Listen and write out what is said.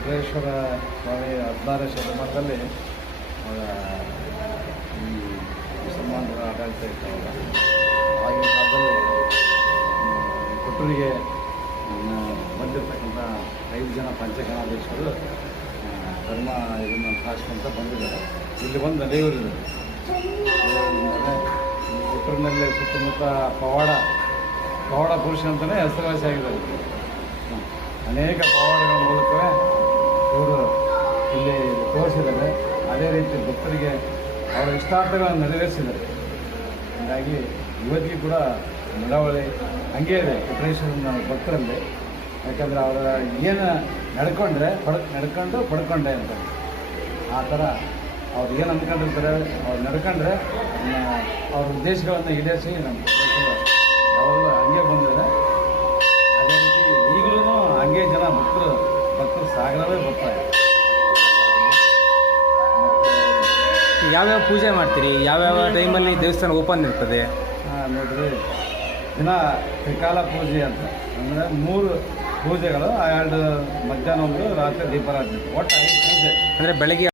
ಕೊಟ್ರೇಶ್ವರ ಸ್ವಾಮಿ 16ನೇ ಶತಮಾನದಲ್ಲಿ ಈ ಮುಸಲ್ಮಾನರ ಆಡಳಿತ ಇರ್ತಾವಲ್ಲ, ಆಗಿನ ಕಾಲದಲ್ಲಿ ಕೊಟ್ಟೂರಿಗೆ ಬಂದಿರತಕ್ಕಂಥ 5 ಜನ ಪಂಚಗಣಾಧೀಶರು ಧರ್ಮ ಇದನ್ನು ಹಾಸ್ಕೊಂತ ಬಂದಿದ್ದಾರೆ. ಇಲ್ಲಿ ಬಂದು ನಡೆಯುವುದಿಲ್ಲ. ಕೊಟ್ಟೂರಿನಲ್ಲಿ ಸುತ್ತಮುತ್ತ ಪವಾಡ ಪುರುಷ ಅಂತಲೇ ಹೆಸರುವಾಸಿ ಆಗಿದ್ದಾರೆ. ಅನೇಕ ಪವಾಡಗಳ ಮೂಲಕವೇ ಇವರು ಇಲ್ಲಿ ತೋರಿಸಿದ್ದಾರೆ. ಅದೇ ರೀತಿ ಭಕ್ತರಿಗೆ ಅವರ ಇಷ್ಟಾರ್ಥಗಳನ್ನು ನೆರವೇರಿಸಿದ್ದಾರೆ. ಹೀಗಾಗಿ ಇವತ್ತಿಗೂ ಕೂಡ ನಡವಳಿ ಹಂಗೆ ಇದೆ ಕೊಟ್ರೇಶ್ವರನ ಭಕ್ತರಲ್ಲಿ. ಯಾಕಂದರೆ ಅವರ ಏನು ನಡ್ಕೊಂಡು ಪಡ್ಕೊಂಡೆ ಅಂತ ಆ ಥರ ಅವ್ರು ಏನು ಅಂದ್ಕೊಂಡಿರ್ತಾರೆ, ಅವ್ರು ನಡ್ಕೊಂಡ್ರೆ ಅವ್ರ ಉದ್ದೇಶಗಳನ್ನು ಈಡೇರಿಸಿ ನಮ್ಮ ಯಾವಾಗಲೂ ಹಂಗೆ ಬಂದಿದೆ. ಅದೇ ರೀತಿ ಈಗಲೂ ಹಂಗೆ ಜನ ಭಕ್ತರು ಸಾಗರವೇ ಬರ್ತಾರೆ. ಯಾವ್ಯಾವ ಪೂಜೆ ಮಾಡ್ತೀರಿ? ಯಾವ್ಯಾವ ಟೈಮಲ್ಲಿ ದೇವಸ್ಥಾನ ಓಪನ್ ಇರ್ತದೆ? ನೋಡ್ರಿ, ದಿನ ತ್ರಿಕಾಲ ಪೂಜೆ ಅಂತ ಅಂದರೆ 3 ಪೂಜೆಗಳು, 2 ಮಧ್ಯಾಹ್ನ ಒಂದು, ರಾತ್ರಿ ದೀಪಾರಾಧನೆ, ಒಟ್ಟು 5 ಪೂಜೆ. ಅಂದರೆ ಬೆಳಗ್ಗೆ